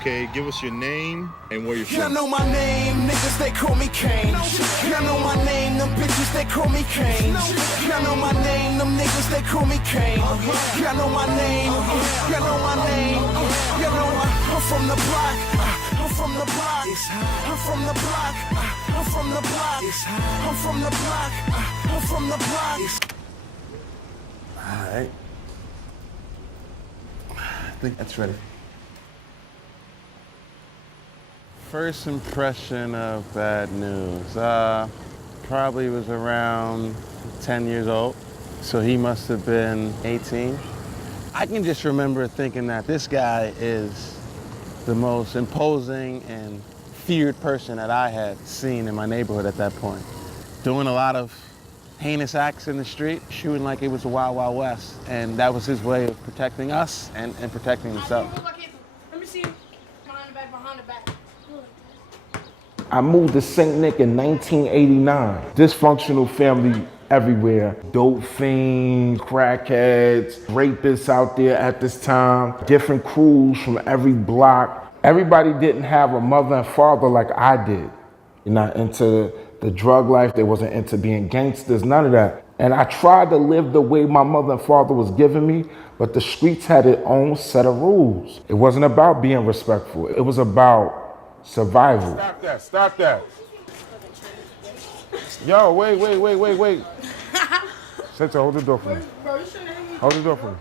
Okay, give us your name and where you're from. Y'all know my name, niggas, they call me Kane. Y'all know my name, them bitches, they call me Kane. Y'all know my name, them niggas, they call me Kane. Y'all know my name, y'all know my name. Y'all know I'm from the block, I'm from the block. I'm from the block, I'm from the block. I'm from the block, I'm from the block. All right. I think that's ready. First impression of Bad News. Probably was around 10 years old. So he must have been 18. I can just remember thinking that this guy is the most imposing and feared person that I had seen in my neighborhood at that point. Doing a lot of heinous acts in the street, shooting like it was the Wild Wild West. And that was his way of protecting us and protecting himself. Let me see you. Behind the back. I moved to St. Nick in 1989. Dysfunctional family everywhere. Dope fiends, crackheads, rapists out there at this time. Different crews from every block. Everybody didn't have a mother and father like I did. You're not into the drug life. They wasn't into being gangsters, none of that. And I tried to live the way my mother and father was giving me, but the streets had its own set of rules. It wasn't about being respectful. It was about survival. Stop that. Yo, wait. Sensei, hold the door for me. Hold the door for me.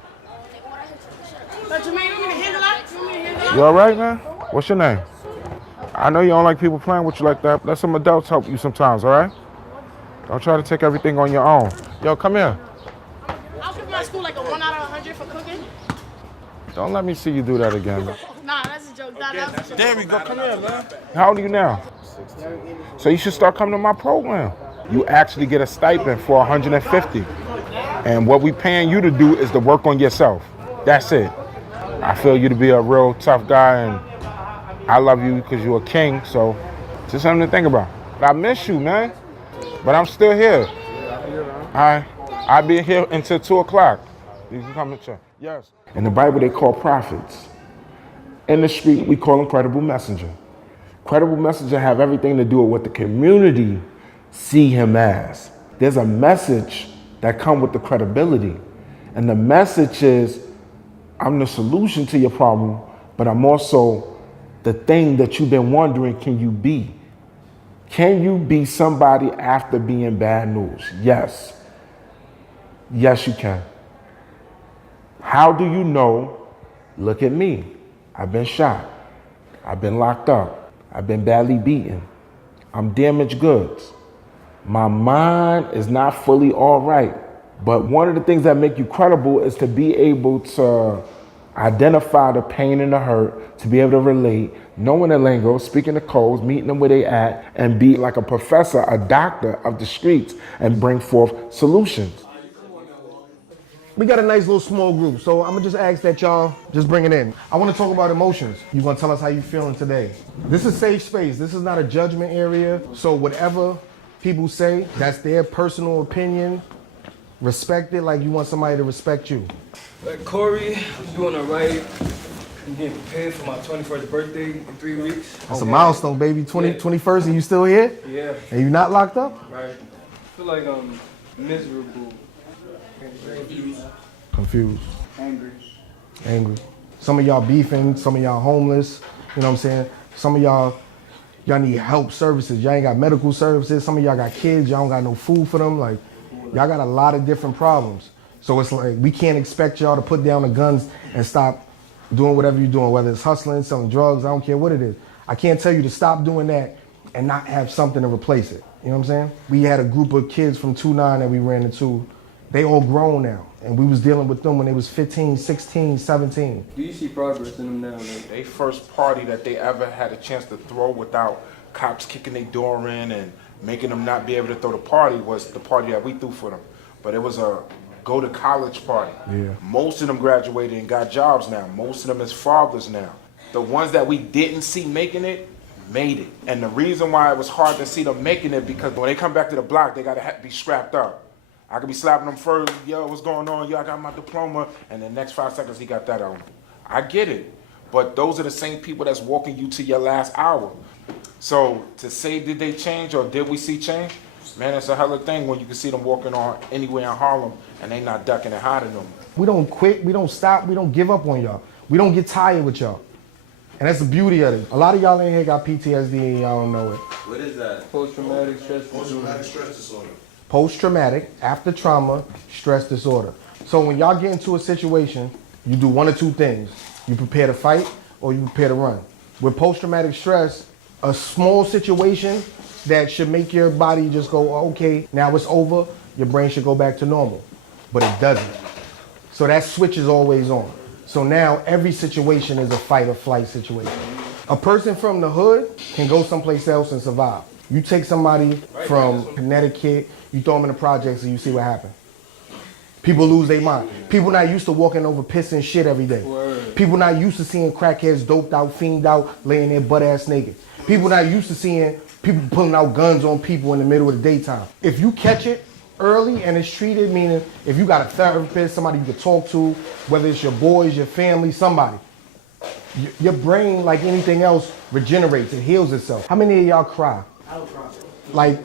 But Jermaine, you want me to handle that? You all right, man? What's your name? I know you don't like people playing with you like that, but let some adults help you sometimes, all right? Don't try to take everything on your own. Yo, come here. I'll give my school like a 1 out of 100 for cooking. Don't let me see you do that again, man. Nah, that's a joke. That's a joke. There we go. Come here, man. How old are you now? 16. So you should start coming to my program. You actually get a stipend for $150. And what we paying you to do is to work on yourself. That's it. I feel you to be a real tough guy, and I love you because you're a king, so just something to think about. But I miss you, man. But I'm still here. I'll be here until 2 o'clock. You can come and check. Yes. In the Bible, they call prophets. In the street, we call them credible messenger. Credible messenger have everything to do with what the community see him as. There's a message that come with the credibility. And the message is, I'm the solution to your problem, but I'm also the thing that you've been wondering, can you be? Can you be somebody after being bad news? Yes. Yes, you can. How do you know? Look at me. I've been shot. I've been locked up. I've been badly beaten. I'm damaged goods. My mind is not fully all right. But one of the things that make you credible is to be able to identify the pain and the hurt, to be able to relate, knowing the lingo, speaking the codes, meeting them where they at, and be like a professor, a doctor of the streets, and bring forth solutions. We got a nice little small group, so I'm gonna just ask that y'all just bring it in. I wanna talk about emotions. You're gonna tell us how you feeling today. This is safe space. This is not a judgment area, so whatever people say, that's their personal opinion. Respect it like you want somebody to respect you. Like Corey, I'm doing all right. I'm getting prepared for my 21st birthday in 3 weeks. That's a milestone, baby. 21st and you still here? Yeah. And you not locked up? Right. I feel like I'm miserable. Confused. Angry. Some of y'all beefing, some of y'all homeless, you know what I'm saying? Some of y'all need help services. Y'all ain't got medical services. Some of y'all got kids, y'all don't got no food for them. Like, y'all got a lot of different problems. So it's like, we can't expect y'all to put down the guns and stop doing whatever you're doing, whether it's hustling, selling drugs, I don't care what it is. I can't tell you to stop doing that and not have something to replace it. You know what I'm saying? We had a group of kids from 2-9 that we ran into. They all grown now. And we was dealing with them when they was 15, 16, 17. Do you see progress in them now? Like, They first party that they ever had a chance to throw without cops kicking their door in and making them not be able to throw the party was the party that we threw for them. But it was a go to college party. Yeah. Most of them graduated and got jobs now. Most of them is fathers now. The ones that we didn't see making it, made it. And the reason why it was hard to see them making it, because when they come back to the block, they gotta be strapped up. I could be slapping them first, yo, what's going on? Yo, I got my diploma, and the next 5 seconds he got that on. I get it. But those are the same people that's walking you to your last hour. So to say, did they change or did we see change? Man, it's a hell of a thing when you can see them walking on anywhere in Harlem and they not ducking and hiding them. We don't quit, we don't stop, we don't give up on y'all. We don't get tired with y'all. And that's the beauty of it. A lot of y'all in here got PTSD and y'all don't know it. What is that? Post-traumatic stress disorder. Post-traumatic, after trauma, stress disorder. So when y'all get into a situation, you do one or two things. You prepare to fight or you prepare to run. With post-traumatic stress, a small situation that should make your body just go, okay, now it's over, your brain should go back to normal. But it doesn't. So that switch is always on. So now every situation is a fight or flight situation. A person from the hood can go someplace else and survive. You take somebody from Connecticut, you throw them in the projects and you see what happens. People lose their mind. People not used to walking over piss and shit every day. People not used to seeing crackheads doped out, fiended out, laying there butt ass naked. People not used to seeing people pulling out guns on people in the middle of the daytime. If you catch it early and it's treated, meaning if you got a therapist, somebody you can talk to, whether it's your boys, your family, somebody, your brain, like anything else, regenerates, it heals itself. How many of y'all cry? I don't cry. Like,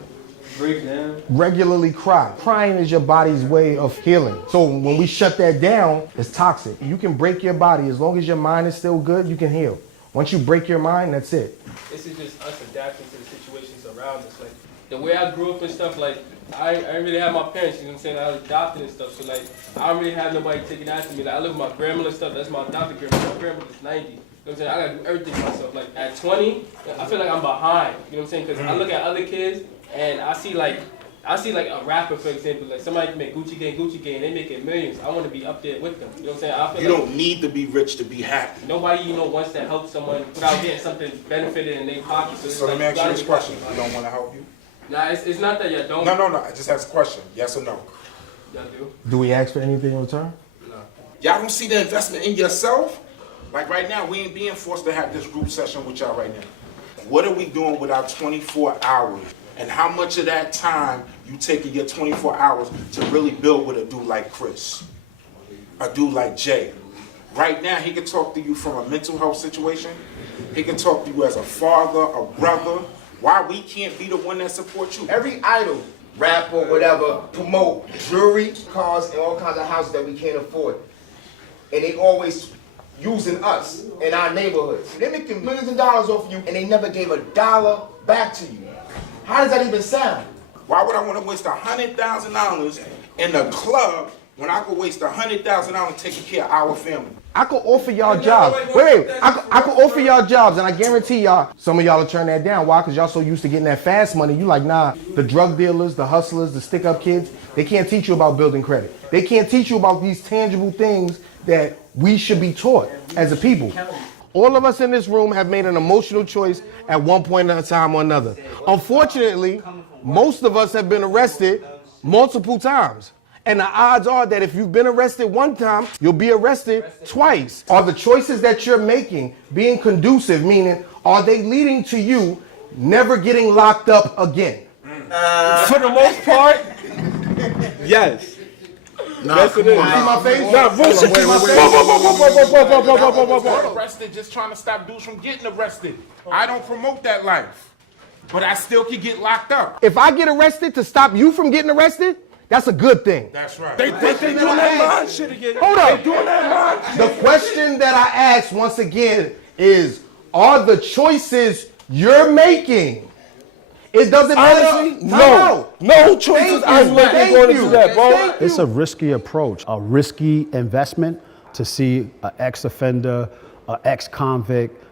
regularly cry. Crying is your body's way of healing. So when we shut that down, it's toxic. You can break your body. As long as your mind is still good, you can heal. Once you break your mind, that's it. This is just us adapting to the situations around us. Like, the way I grew up and stuff, like, I didn't really have my parents, you know what I'm saying? I was adopted and stuff, so like, I don't really have nobody taking after me. Like, I live with my grandmother and stuff, that's my adopted grandmother. My grandmother's 90. You know what I'm saying? I gotta do everything myself. Like, at 20, I feel like I'm behind, you know what I'm saying? Because I look at other kids, and I see like a rapper, for example, like somebody can make Gucci Gang, they making millions. I want to be up there with them. You know what I'm saying? I feel You like don't need to be rich to be happy. nobody, wants to help someone without getting something benefited in their pocket. So let me ask you this question. You don't want to help you? Nah, it's not that y'all don't. No. I just ask a question. Yes or no? Y'all do. Do we ask for anything in return? No. Y'all don't see the investment in yourself? Like right now, we ain't being forced to have this group session with y'all right now. What are we doing with our 24 hours? And how much of that time you taking your 24 hours to really build with a dude like Chris? A dude like Jay? Right now, he can talk to you from a mental health situation. He can talk to you as a father, a brother. Why we can't be the one that supports you? Every idol, rap or whatever, promote jewelry, cars, and all kinds of houses that we can't afford. And they always using us in our neighborhoods. They're making millions of dollars off you, and they never gave a dollar back to you. How does that even sound? Why would I want to waste $100,000 in a club when I could waste $100,000 taking care of our family? I could offer y'all jobs. Wait. I could offer y'all jobs, and I guarantee y'all, some of y'all will turn that down. Why? Because y'all so used to getting that fast money. You like, nah, the drug dealers, the hustlers, the stick-up kids, they can't teach you about building credit. They can't teach you about these tangible things that we should be taught as a people. All of us in this room have made an emotional choice at one point in a time or another. Unfortunately, most of us have been arrested multiple times. And the odds are that if you've been arrested one time, you'll be arrested twice. Are the choices that you're making being conducive, meaning are they leading to you never getting locked up again? For the most part, yes. Yes, it is. See my face? Arrested just trying to stop dudes from getting arrested. I don't promote that life, but I still can get locked up. If I get arrested to stop you from getting arrested, that's a good thing. That's right. They think they doing that mind shit again. Hold up. They doing that mind The question that I ask once again is, are the choices you're making? It doesn't matter. Honestly, no choices are going to do that, bro. It's a risky approach, a risky investment to see an ex-offender, an ex-convict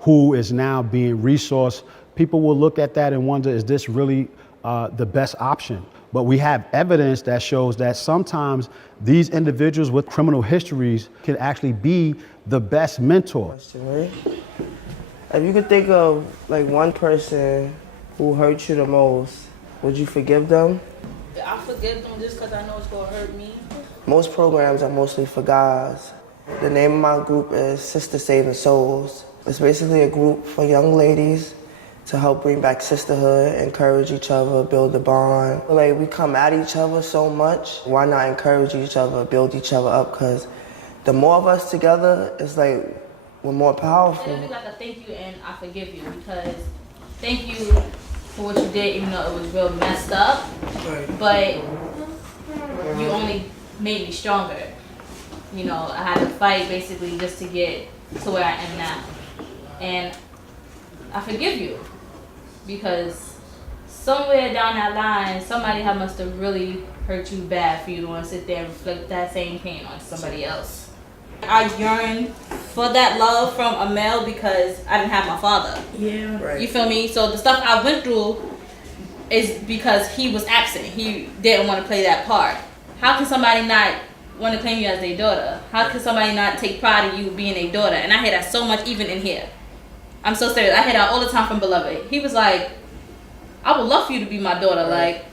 who is now being resourced. People will look at that and wonder, is this really the best option? But we have evidence that shows that sometimes these individuals with criminal histories can actually be the best mentor. If you could think of like one person who hurt you the most, would you forgive them? I forgive them just because I know it's going to hurt me. Most programs are mostly for guys. The name of my group is Sister Saving Souls. It's basically a group for young ladies to help bring back sisterhood, encourage each other, build a bond. Like, we come at each other so much, why not encourage each other, build each other up? Because the more of us together, it's like we're more powerful. It'll be like a thank you and I forgive you, because thank you for what you did, even though it was real messed up. Right. But you only made me stronger. You know, I had to fight basically just to get to where I am now. And I forgive you, because somewhere down that line, somebody must have really hurt you bad for you to want to sit there and reflect that same pain on somebody else. I yearn for that love from a male because I didn't have my father. Yeah. Right. You feel me? So the stuff I went through is because he was absent. He didn't want to play that part. How can somebody not want to claim you as their daughter? How can somebody not take pride in you being a daughter? And I hear that so much even in here. I'm so serious. I hear that all the time from Beloved. He was like, I would love for you to be my daughter. Right. Like,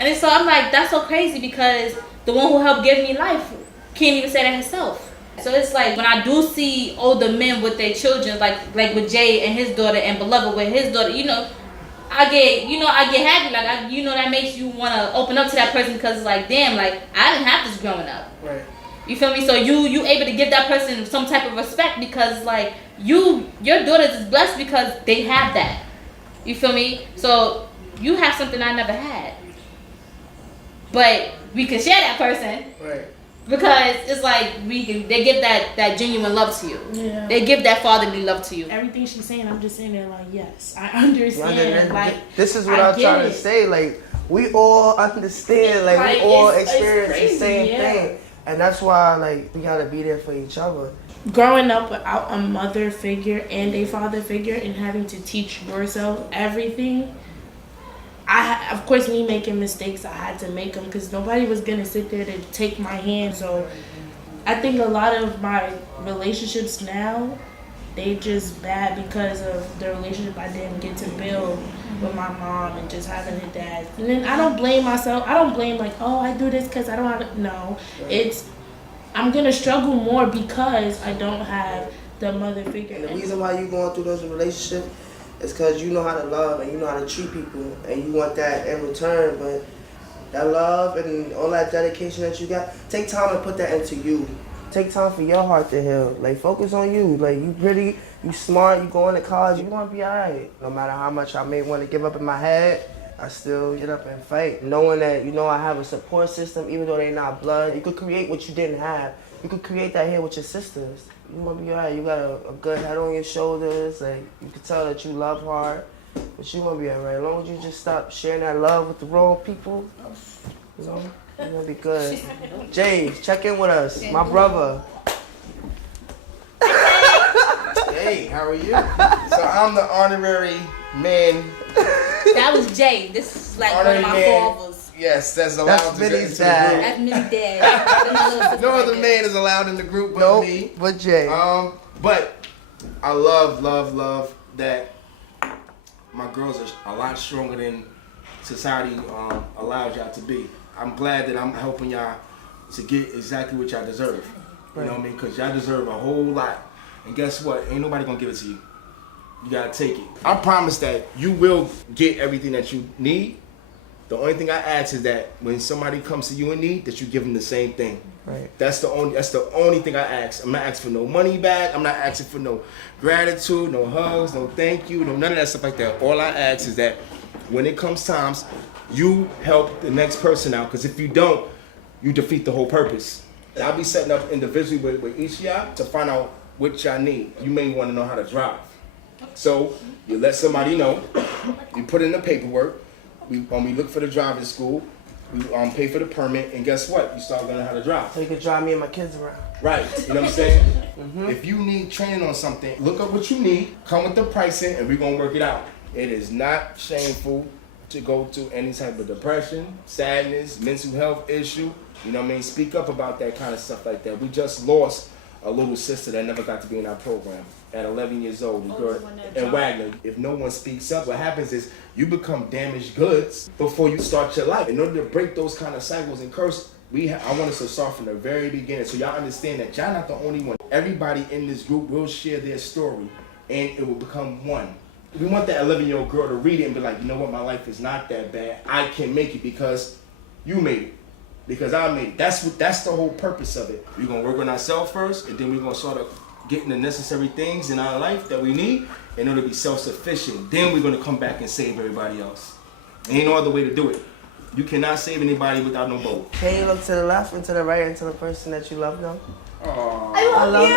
and so I'm like, that's so crazy, because the one who helped give me life can't even say that herself. So it's like when I do see older men with their children, like with Jay and his daughter, and Beloved with his daughter, you know, I get happy. Like, that makes you want to open up to that person, because it's like, damn, like, I didn't have this growing up. Right. You feel me? So you able to give that person some type of respect, because like your daughters is blessed because they have that. You feel me? So you have something I never had. But we can share that person. Right. Because it's like they give that genuine love to you. Yeah. They give that fatherly love to you. Everything she's saying, I'm just saying there like, yes, I understand. Like, this is what I'm trying to say. Like, we all understand. Like we all experience the same thing, and that's why like we gotta be there for each other. Growing up without a mother figure and a father figure, and having to teach yourself everything. Of course, me making mistakes, I had to make them, because nobody was going to sit there to take my hand. So I think a lot of my relationships now, they just bad because of the relationship I didn't get to build with my mom and just having a dad. And then I don't blame myself. I don't blame like, oh, I do this because I don't have to. No, it's I'm going to struggle more because I don't have the mother figure. And the reason why you're going through those relationships is because you know how to love and you know how to treat people, and you want that in return. But that love and all that dedication that you got, take time and put that into you. Take time for your heart to heal. Like, focus on you. Like, you pretty, you smart, you going to college, you gonna be alright. No matter how much I may want to give up in my head, I still get up and fight. Knowing that, I have a support system, even though they're not blood. You could create what you didn't have. You could create that here with your sisters. You gonna be alright. You got a good head on your shoulders. Like, you can tell that you love hard, but you gonna be alright. As long as you just stop sharing that love with the wrong people, you're gonna be good. Jay, check in with us, my brother. Hey, how are you? So I'm the honorary man. That was Jay. This is like one of my fathers. Yes, that's allowed to get into the group. That's Minnie's dad. No other man is allowed in the group but me. But Jay. But I love that my girls are a lot stronger than society allows y'all to be. I'm glad that I'm helping y'all to get exactly what y'all deserve. You know what I mean? Because y'all deserve a whole lot. And guess what? Ain't nobody gonna give it to you. You gotta take it. I promise that you will get everything that you need. The only thing I ask is that when somebody comes to you in need, that you give them the same thing. Right. That's the only thing I ask. I'm not asking for no money back. I'm not asking for no gratitude, no hugs, no thank you, no none of that stuff like that. All I ask is that when it comes times, you help the next person out. Because if you don't, you defeat the whole purpose. And I'll be setting up individually with each of y'all to find out what y'all need. You may want to know how to drive. So you let somebody know. You put in the paperwork. We look for the driving school. We pay for the permit, and guess what? You start learning how to drive. So you can drive me and my kids around. Right. You know what I'm saying? If you need training on something, look up what you need, come with the pricing, and we're gonna work it out. It is not shameful to go through any type of depression, sadness, mental health issue. You know what I mean? Speak up about that kind of stuff like that. We just lost a little sister that never got to be in our program at 11 years old, in Wagner. If no one speaks up, what happens is you become damaged goods before you start your life. In order to break those kind of cycles and curse, I want us to start from the very beginning, so y'all understand that y'all not the only one. Everybody in this group will share their story, and it will become one. We want that 11-year-old girl to read it and be like, you know what, my life is not that bad. I can make it because you made it. Because I made it. That's the whole purpose of it. We're gonna work on ourselves first, and then we're gonna sort of getting the necessary things in our life that we need in order to be self-sufficient. Then we're gonna come back and save everybody else. Ain't no other way to do it. You cannot save anybody without no boat. Can you look to the left and to the right and to the person that you love them? I love you.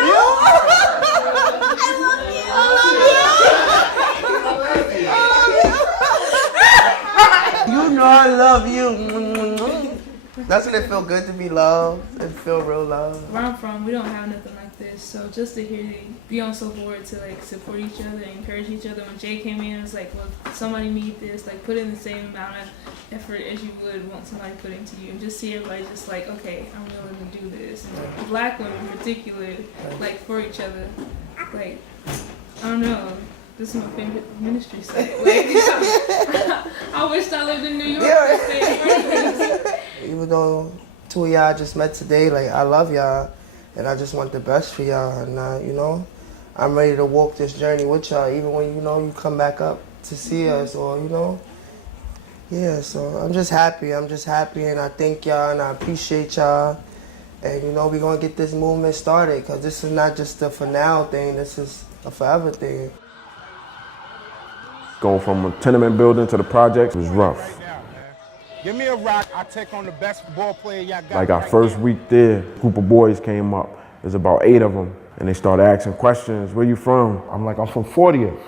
You know I love you. Doesn't it feel good to be loved and feel real love? Where I'm from, we don't have nothing like this. So just to hear they be on so forward to like support each other, encourage each other. When Jay came in, it was like, well, somebody need this, like put in the same amount of effort as you would want somebody put into you. And just see everybody just like, okay, I'm willing to do this. And black women in particular, like for each other, like, I don't know. This is my favorite ministry site. Like, I wish I lived in New York. Even though two of y'all just met today, like I love y'all, and I just want the best for y'all. And you know, I'm ready to walk this journey with y'all, even when you come back up to see us, or yeah. So I'm just happy, and I thank y'all, and I appreciate y'all. And we're gonna get this movement started, because this is not just a for now thing. This is a forever thing. Going from a tenement building to the projects was rough. Give me a rock, I'll take on the best ball player y'all got. Like our first week there, a group of boys came up. There's about 8 of them. And they started asking questions. Where you from? I'm like, I'm from 40th.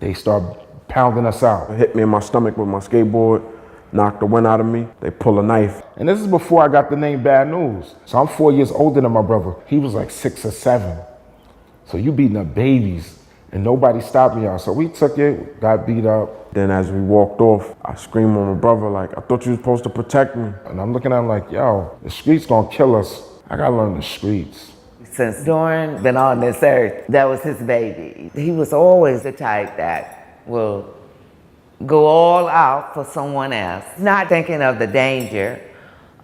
They start pounding us out. They hit me in my stomach with my skateboard, knocked the wind out of me. They pull a knife. And this is before I got the name Bad News. So I'm 4 years older than my brother. He was like 6 or 7. So you beating up babies. And nobody stopped me out. So we took it, got beat up. Then as we walked off, I screamed on my brother, like, I thought you were supposed to protect me. And I'm looking at him like, yo, the streets gonna kill us. I gotta learn the streets. Since Doran been on this earth, that was his baby. He was always the type that will go all out for someone else, not thinking of the danger,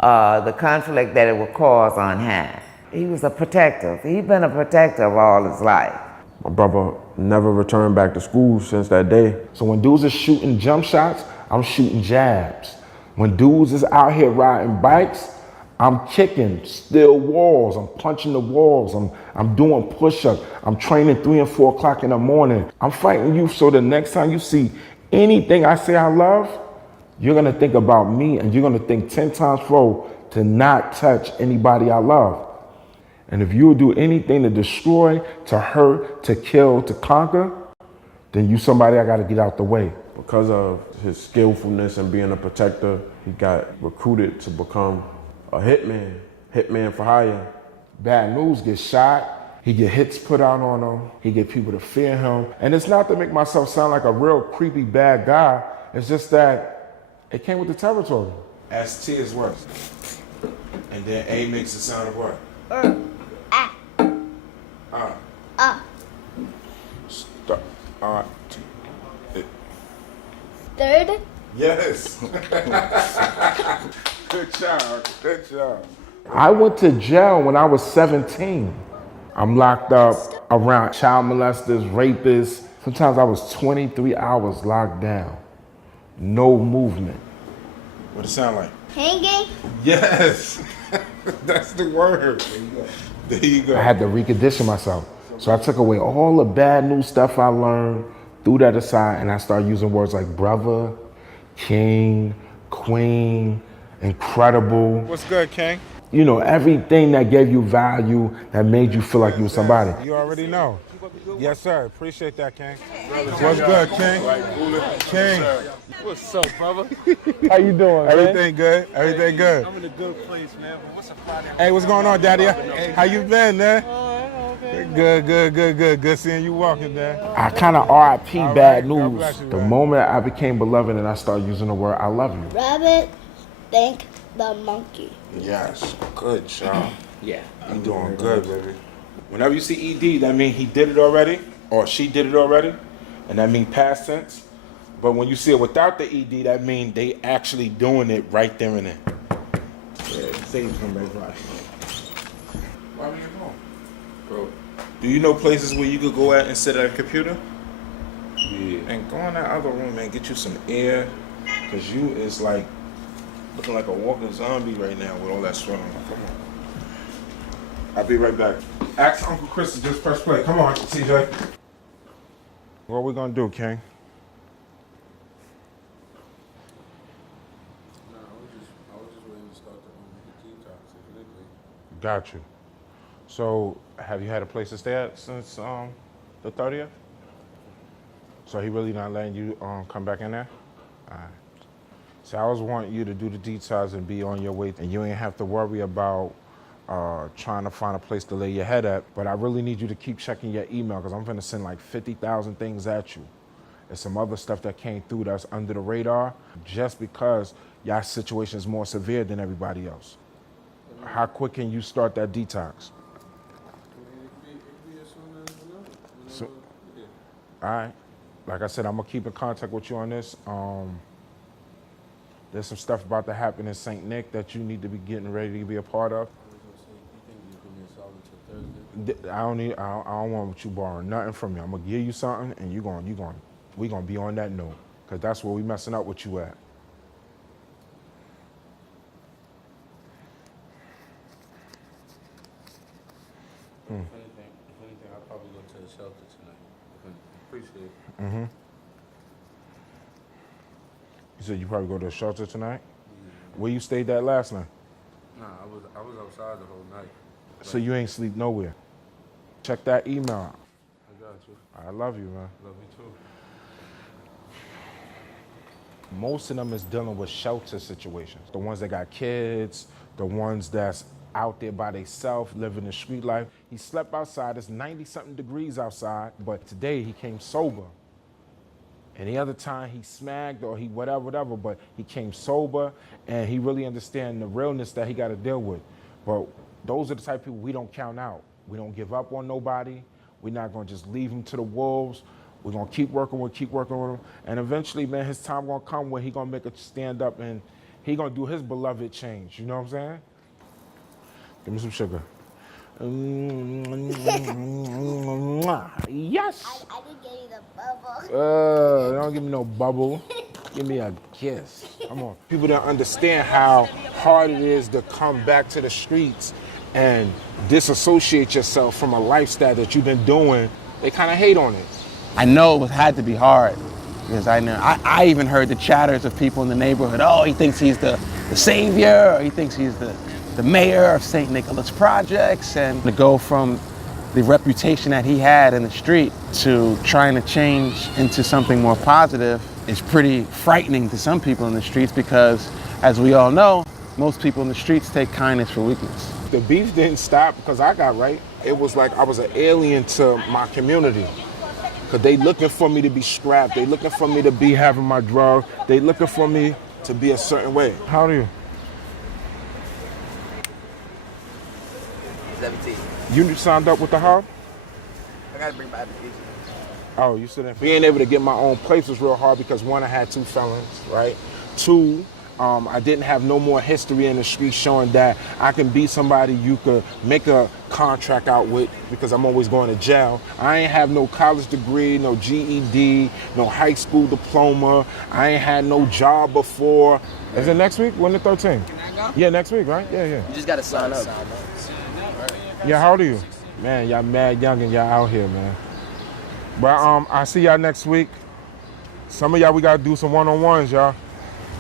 the conflict that it would cause on hand. He was a protector. He's been a protector all his life. My brother never returned back to school since that day. So when dudes are shooting jump shots, I'm shooting jabs. When dudes is out here riding bikes, I'm kicking steel walls. I'm punching the walls. I'm doing push-ups. I'm training 3 and 4 o'clock in the morning. I'm fighting you so the next time you see anything I say I love, you're gonna think about me, and you're gonna think 10 times forward to not touch anybody I love. And if you do anything to destroy, to hurt, to kill, to conquer, then you somebody I gotta get out the way. Because of his skillfulness and being a protector, he got recruited to become a hitman for hire. Bad News gets shot, he get hits put out on him, he get people to fear him. And it's not to make myself sound like a real creepy bad guy, it's just that it came with the territory. ST is what? And then A makes the sound of what? Stop. Third? Yes. Good job, good job. I went to jail when I was 17. I'm locked up around child molesters, rapists. Sometimes I was 23 hours locked down. No movement. What it sound like? Hanging? Yes. That's the word. There you go. I had to recondition myself. So I took away all the bad news stuff I learned, threw that aside, and I started using words like brother, king, queen, incredible. What's good, King? You know, everything that gave you value, that made you feel like you were somebody. You already know. Yes, sir. Appreciate that, King. What's good, King? King. What's up, brother? How you doing, man? Everything good? Everything good? I'm in a good place, man. But what's up, Friday? Hey, what's going on, Daddy? How you been, man? Good. Good seeing you walking, man. I kind of RIP Bad News. The moment I became beloved and I started using the word I love you. Rabbit, thank the monkey. Yes, good job. Yeah. You doing good, baby. Whenever you see ED, that means he did it already, or she did it already, and that means past tense. But when you see it without the ED, that means they actually doing it right there and then. Yeah, saves him right. Why are you home? Bro, do you know places where you could go at and sit at a computer? Yeah. And go in that other room and get you some air, because you is like looking like a walking zombie right now with all that sweat on. Come on. I'll be right back. Ask Uncle Chris to just press play. Come on, CJ. What are we gonna do, King? I was just waiting to start the detox. Got you. So, have you had a place to stay at since the 30th? So he really not letting you come back in there? All right. So I was wanting you to do the detox and be on your way, and you ain't have to worry about trying to find a place to lay your head at. But I really need you to keep checking your email because I'm gonna send like 50,000 things at you. And some other stuff that came through that's under the radar just because your situation is more severe than everybody else. How quick can you start that detox? So, all right. Like I said, I'm gonna keep in contact with you on this. There's some stuff about to happen in St. Nick that you need to be getting ready to be a part of. I don't want you borrowing nothing from me. I'm gonna give you something, and we gonna be on that note, cause that's where we messing up with you at. If anything, I'll probably go to the shelter tonight. Appreciate it. Mm-hmm. You said you probably go to the shelter tonight? Yeah. Where you stayed at last night? Nah, I was outside the whole night. So you ain't sleep nowhere? Check that email out. I got you. I love you, man. Love you too. Most of them is dealing with shelter situations. The ones that got kids, the ones that's out there by themselves, living the street life. He slept outside, it's 90-something degrees outside, but today he came sober. Any other time he smacked or he whatever, but he came sober and he really understands the realness that he got to deal with. But those are the type of people we don't count out. We don't give up on nobody. We're not going to just leave him to the wolves. We're going to keep working with him. And eventually, man, his time going to come where he going to make it stand up and he going to do his beloved change. You know what I'm saying? Give me some sugar. Yes. I can give you the bubble. Don't give me no bubble. Give me a kiss. Come on. People don't understand how hard it is to come back to the streets and disassociate yourself from a lifestyle that you've been doing. They kind of hate on it. I know it had to be hard because I even heard the chatters of people in the neighborhood. Oh, he thinks he's the savior, or he thinks he's the mayor of St. Nicholas Projects, and to go from the reputation that he had in the street to trying to change into something more positive is pretty frightening to some people in the streets because, as we all know, most people in the streets take kindness for weakness. The beef didn't stop because I got right. It was like I was an alien to my community. Because they looking for me to be strapped. They looking for me to be having my drug. They looking for me to be a certain way. How old are you? 17. You signed up with the hub? I gotta bring my application. Oh, you still didn't? Being able to get my own place was real hard because one, I had 2 felons, right? 2, I didn't have no more history in the street showing that I can be somebody you could make a contract out with because I'm always going to jail. I ain't have no college degree, no GED, no high school diploma. I ain't had no job before. Is it next week? When the 13th? Can I go? Yeah, next week, right? Yeah. You just gotta sign up. Yeah, how old are you? Man, y'all mad young and y'all out here, man. But I see y'all next week. Some of y'all, we gotta do some one-on-ones, y'all.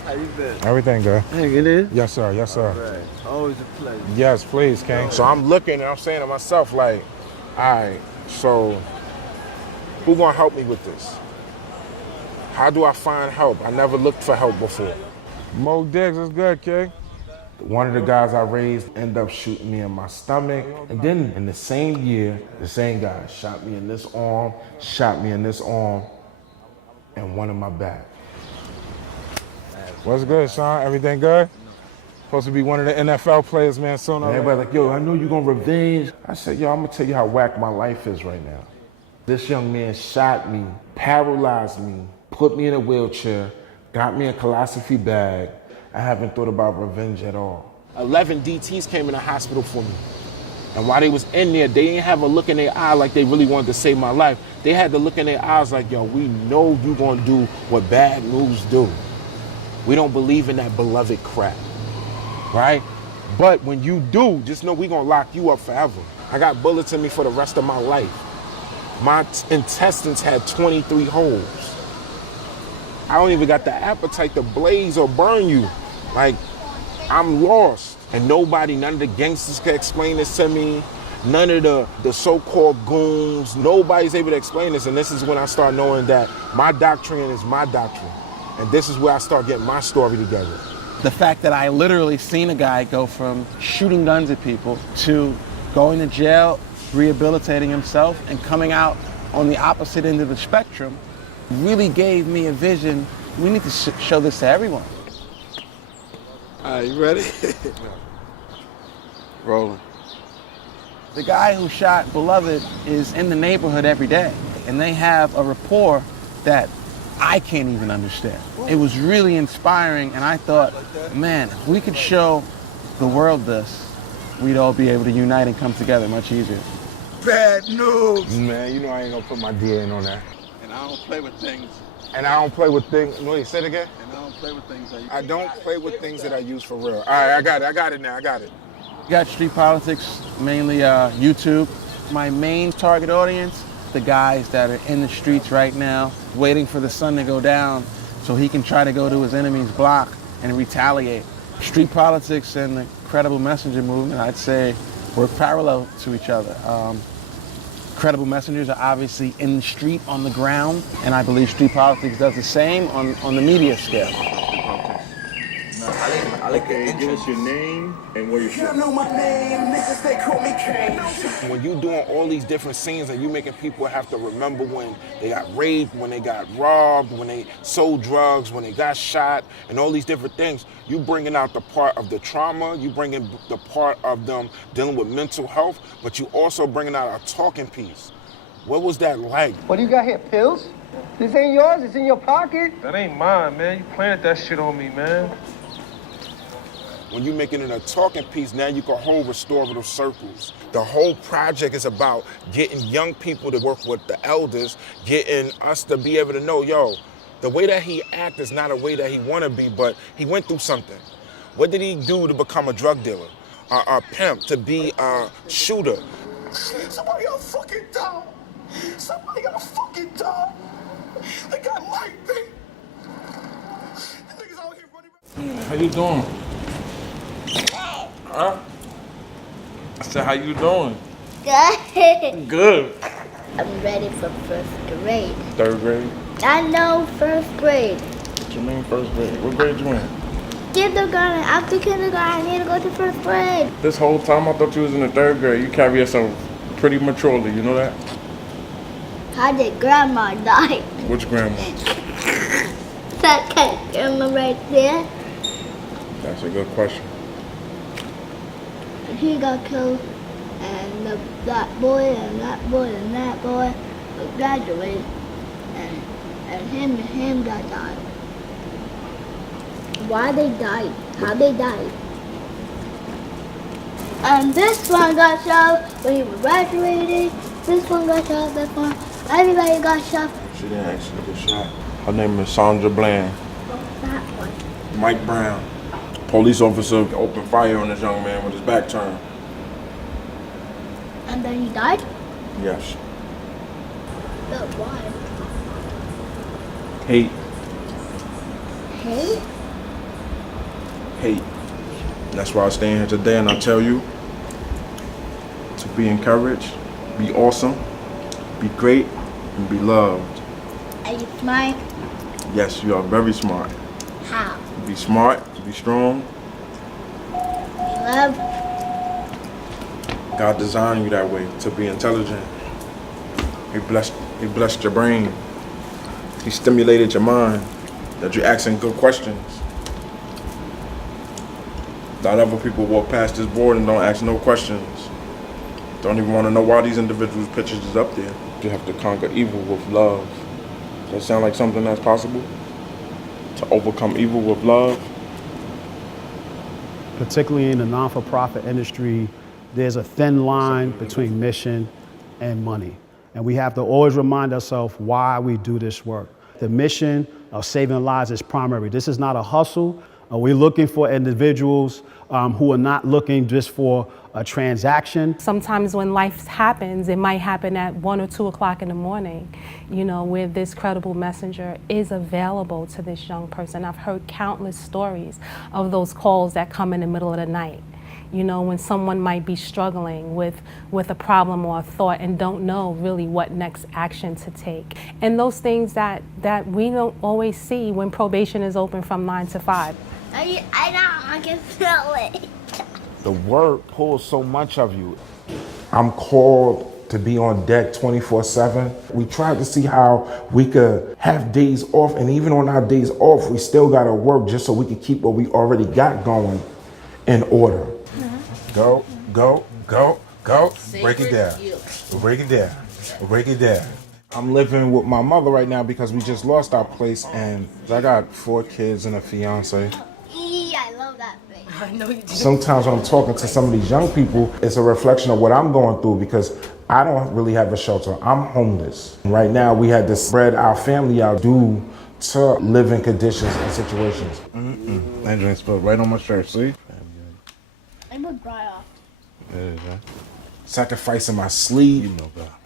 How you been? Everything good. Hey, it is? Yes, sir. Yes, sir. All right. Always a pleasure. Yes, please, King. So I'm looking and I'm saying to myself, like, all right, so who gonna help me with this? How do I find help? I never looked for help before. Mo Diggs is good, King. One of the guys I raised ended up shooting me in my stomach. And then in the same year, the same guy shot me in this arm, and one in my back. What's good, Sean? Everything good? Supposed to be one of the NFL players, man, soon. And everybody like, yo, I know you're gonna revenge. I said, yo, I'm gonna tell you how whack my life is right now. This young man shot me, paralyzed me, put me in a wheelchair, got me a colonoscopy bag. I haven't thought about revenge at all. 11 DTs came in the hospital for me. And while they was in there, they didn't have a look in their eye like they really wanted to save my life. They had the look in their eyes like, yo, we know you gonna do what bad news do. We don't believe in that beloved crap, right? But when you do, just know we gonna lock you up forever. I got bullets in me for the rest of my life. My intestines had 23 holes. I don't even got the appetite to blaze or burn you. Like, I'm lost. And nobody, none of the gangsters can explain this to me. None of the so-called goons, nobody's able to explain this. And this is when I start knowing that my doctrine is my doctrine. And this is where I start getting my story together. The fact that I literally seen a guy go from shooting guns at people to going to jail, rehabilitating himself, and coming out on the opposite end of the spectrum really gave me a vision. We need to show this to everyone. All right, you ready? Rolling. The guy who shot Beloved is in the neighborhood every day, and they have a rapport that I can't even understand. It was really inspiring, and I thought, man, if we could show the world this, we'd all be able to unite and come together much easier. Bad news. Man, you know I ain't gonna put my DNA on that. And I don't play with things. And I don't play with things. Wait, say it again? And I don't play with things that you I don't play with things that I use for real. All right, I got it now, I got it. Got Street Politics, mainly YouTube. My main target audience, the guys that are in the streets right now, waiting for the sun to go down so he can try to go to his enemy's block and retaliate. Street Politics and the Credible Messenger movement, I'd say, work parallel to each other. Credible Messengers are obviously in the street, on the ground, and I believe Street Politics does the same on the media scale. I like the give us your name and where you're Y'all from. know my name, niggas, they call me Kane. When you doing all these different scenes and you making people have to remember when they got raped, when they got robbed, when they sold drugs, when they got shot, and all these different things, you bringing out the part of the trauma, you bringing the part of them dealing with mental health, but you also bringing out a talking piece. What was that like? What do you got here, pills? This ain't yours, it's in your pocket. That ain't mine, man. You planted that shit on me, man. When you're making it a talking piece, now you can hold restorative circles. The whole project is about getting young people to work with the elders, getting us to be able to know, yo, the way that he act is not a way that he want to be, but he went through something. What did he do to become a drug dealer, a pimp, to be a shooter? Somebody got fucking dumb. Somebody got fucking dumb. They got light, baby. Niggas out here running. How you doing? Huh? I said, how you doing? Good. Good. I'm ready for first grade. Third grade? I know first grade. What you mean first grade? What grade you in? Kindergarten. After kindergarten, I need to go to first grade. This whole time I thought you was in the third grade. You carry yourself pretty maturely, you know that? How did grandma die? Which grandma? That grandma right there. That's a good question. He got killed, and that boy and that boy and that boy graduated, and him got died. Why they died? How they died? And this one got shot when he was graduated. This one got shot. This one, everybody got shot. She didn't actually get shot. Her name is Sandra Bland. That one. Mike Brown. Police officer opened fire on this young man with his back turned. And then he died? Yes. But why? Hate. Hate? Hate. That's why I stand here today and I tell you to be encouraged, be awesome, be great, and be loved. Are you smart? Yes, you are very smart. How? Be smart, be strong. Be loved? God designed you that way, to be intelligent. He blessed your brain. He stimulated your mind, that you're asking good questions. A lot of other people walk past this board and don't ask no questions. Don't even want to know why these individuals' pictures is up there. You have to conquer evil with love. Does that sound like something that's possible? To overcome evil with love? Particularly in the non-for-profit industry, there's a thin line between mission and money. And we have to always remind ourselves why we do this work. The mission of saving lives is primary. This is not a hustle. We're looking for individuals who are not looking just for a transaction. Sometimes when life happens, it might happen at 1 or 2 o'clock in the morning, you know, where this credible messenger is available to this young person. I've heard countless stories of those calls that come in the middle of the night. You know, when someone might be struggling with a problem or a thought and don't know really what next action to take. And those things that we don't always see when probation is open from 9 to 5. I can feel it. The work pulls so much of you. I'm called to be on deck 24/7. We tried to see how we could have days off, and even on our days off, we still gotta work just so we can keep what we already got going in order. Go, go, go, go. Break it down. Break it down. Break it down. I'm living with my mother right now because we just lost our place, and I got 4 kids and a fiance. I love that thing. I know you do. Sometimes when I'm talking to some of these young people, it's a reflection of what I'm going through because I don't really have a shelter. I'm homeless. Right now, we had to spread our family out due to living conditions and situations. That drink spilled right on my shirt, see? I'm gonna dry off. Sacrificing my sleep,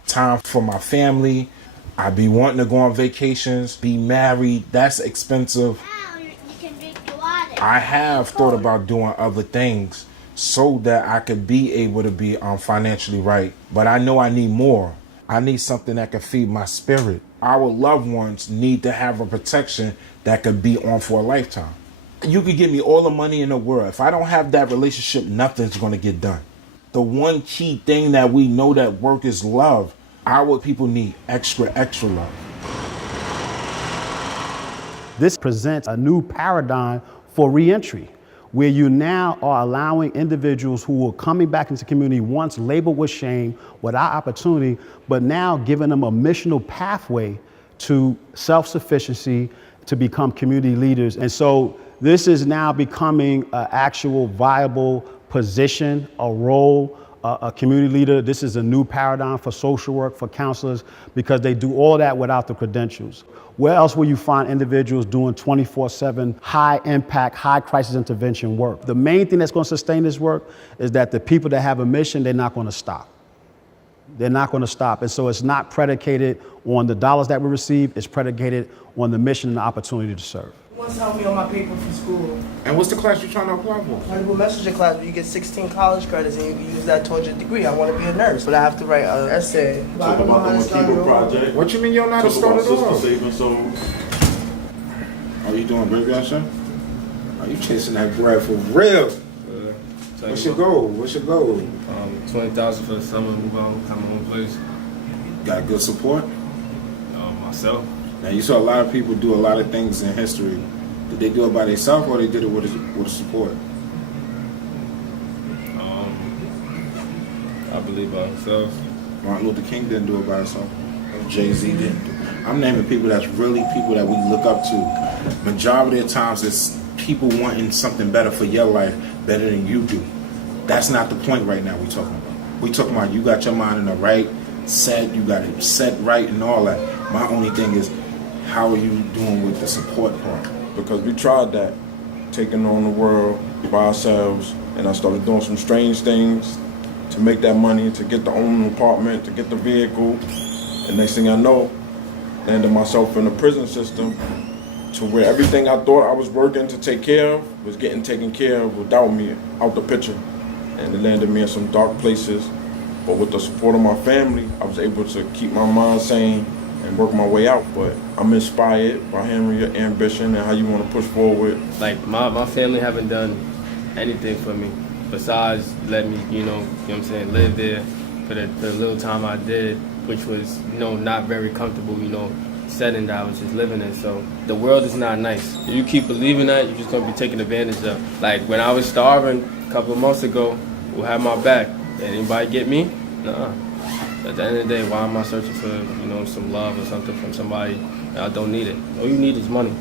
time for my family. I be wanting to go on vacations, be married. That's expensive. You can drink the water. I have thought about doing other things so that I could be able to be financially right. But I know I need more. I need something that can feed my spirit. Our loved ones need to have a protection that could be on for a lifetime. You could give me all the money in the world. If I don't have that relationship, nothing's going to get done. The one key thing that we know that work is love. Our people need extra, extra love. This presents a new paradigm for reentry, where you now are allowing individuals who are coming back into the community once labeled with shame, without opportunity, but now giving them a missional pathway to self-sufficiency, to become community leaders. And so this is now becoming an actual viable position, a role, a community leader. This is a new paradigm for social work, for counselors, because they do all that without the credentials. Where else will you find individuals doing 24/7 high impact, high crisis intervention work? The main thing that's going to sustain this work is that the people that have a mission, they're not going to stop. They're not going to stop. And so it's not predicated on the dollars that we receive, it's predicated on the mission and the opportunity to serve. Who wants to help me on my paper for school? And what's the class you're trying to apply for? Credible messenger class where you get 16 college credits and you can use that towards your degree. I want to be a nurse, but I have to write an essay. Talk about the Mokiba project. What you mean you don't know how to start it off? Saving souls. Are you doing graveyard shift? Are you chasing that bread for real? What's your goal? What's your goal? 20,000 for the summer, move out, have my own place. Got good support? Myself. Now you saw a lot of people do a lot of things in history. Did they do it by themselves or they did it with a support? I believe by themselves. Martin Luther King didn't do it by himself. Jay-Z didn't do it. I'm naming people that's really people that we look up to. Majority of times it's people wanting something better for your life, better than you do. That's not the point right now we're talking about. We talking about you got your mind in the right set, you got it set right and all that. My only thing is, how are you doing with the support part? Because we tried that, taking on the world by ourselves, and I started doing some strange things to make that money, to get the own apartment, to get the vehicle. And next thing I know, landed myself in the prison system to where everything I thought I was working to take care of was getting taken care of without me out the picture. And it landed me in some dark places. But with the support of my family, I was able to keep my mind sane and work my way out. But I'm inspired by hearing your ambition and how you want to push forward. Like my family haven't done anything for me besides let me, you know what I'm saying, live there for the little time I did, which was, not very comfortable, setting that I was just living in. So the world is not nice. If you keep believing that, you're just gonna be taken advantage of. Like when I was starving a couple of months ago, who had my back? Did anybody get me? Nah. At the end of the day, why am I searching for, some love or something from somebody that I don't need it? All you need is money.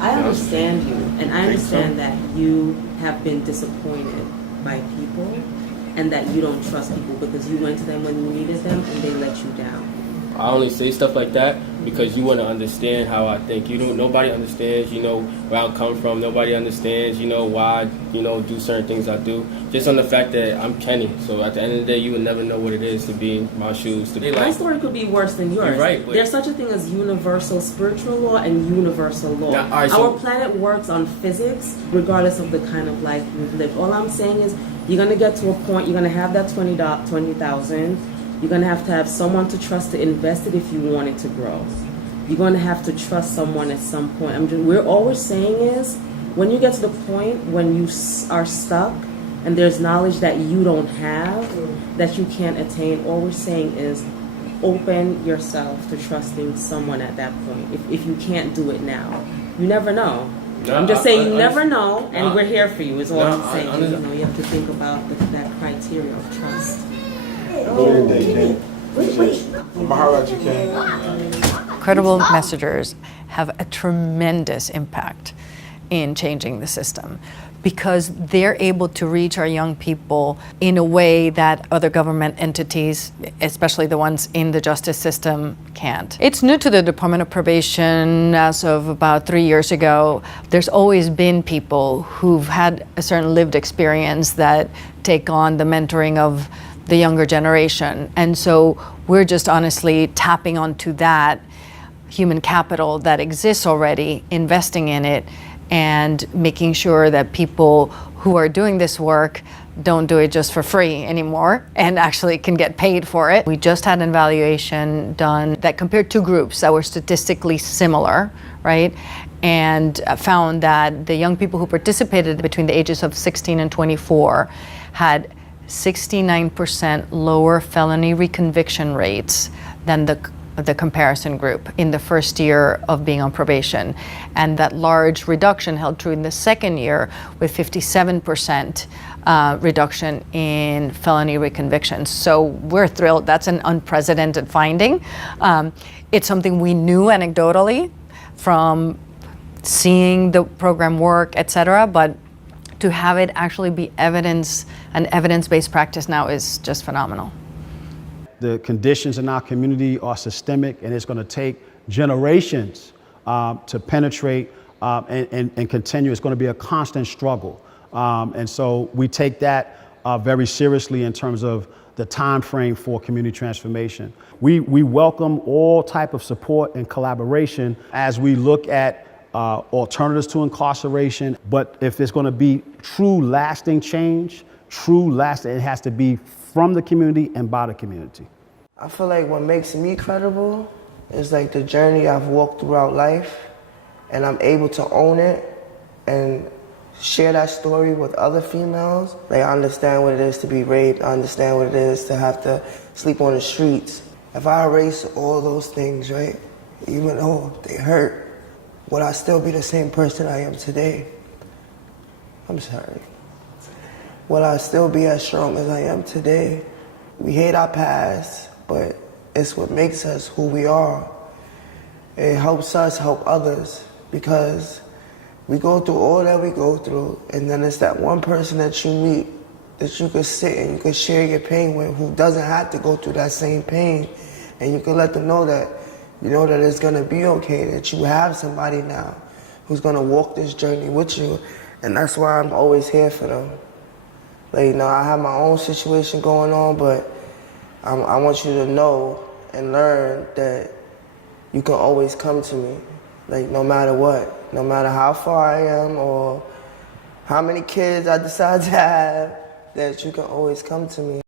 I understand you, and I understand that you have been disappointed by people and that you don't trust people because you went to them when you needed them and they let you down. I only say stuff like that because you want to understand how I think. Nobody understands, where I come from. Nobody understands, why I, do certain things I do. Just on the fact that I'm Kenny. So at the end of the day, you would never know what it is to be in my shoes. My story could be worse than yours. You're right. There's such a thing as universal spiritual law and universal law. Now, all right, so our planet works on physics regardless of the kind of life we've lived. All I'm saying is you're going to get to a point, you're going to have that 20,000. You're going to have someone to trust to invest it if you want it to grow. You're going to have to trust someone at some point. All we're saying is when you get to the point when you are stuck and there's knowledge that you don't have, that you can't attain, all we're saying is open yourself to trusting someone at that point. If you can't do it now, you never know. No, I'm just saying you never know, and we're here for you is all No, I'm saying. You have to think about that criteria of trust. Credible messengers have a tremendous impact in changing the system because they're able to reach our young people in a way that other government entities, especially the ones in the justice system, can't. It's new to the Department of Probation as of about 3 years ago. There's always been people who've had a certain lived experience that take on the mentoring of the younger generation. And so we're just honestly tapping onto that human capital that exists already, investing in it, and making sure that people who are doing this work don't do it just for free anymore and actually can get paid for it. We just had an evaluation done that compared two groups that were statistically similar, right? And found that the young people who participated between the ages of 16 and 24 had 69% lower felony reconviction rates than the comparison group in the first year of being on probation. And that large reduction held true in the second year with 57% reduction in felony reconvictions. So we're thrilled. That's an unprecedented finding. It's something we knew anecdotally from seeing the program work, et cetera, but to have it actually be an evidence-based practice now is just phenomenal. The conditions in our community are systemic, and it's going to take generations to penetrate and continue. It's going to be a constant struggle. And so we take that very seriously in terms of the time frame for community transformation. We welcome all type of support and collaboration as we look at alternatives to incarceration. But if it's going to be true lasting change, it has to be from the community and by the community. I feel like what makes me credible is like the journey I've walked throughout life, and I'm able to own it and share that story with other females. Like, I understand what it is to be raped. I understand what it is to have to sleep on the streets. If I erase all those things, right, even though they hurt, would I still be the same person I am today? I'm sorry. Will I still be as strong as I am today? We hate our past, but it's what makes us who we are. It helps us help others because we go through all that we go through, and then it's that one person that you meet that you could sit and you could share your pain with, who doesn't have to go through that same pain, and you can let them know that it's gonna be okay, that you have somebody now who's gonna walk this journey with you, and that's why I'm always here for them. Like, I have my own situation going on, but I want you to know and learn that you can always come to me, like, no matter what, no matter how far I am or how many kids I decide to have, that you can always come to me.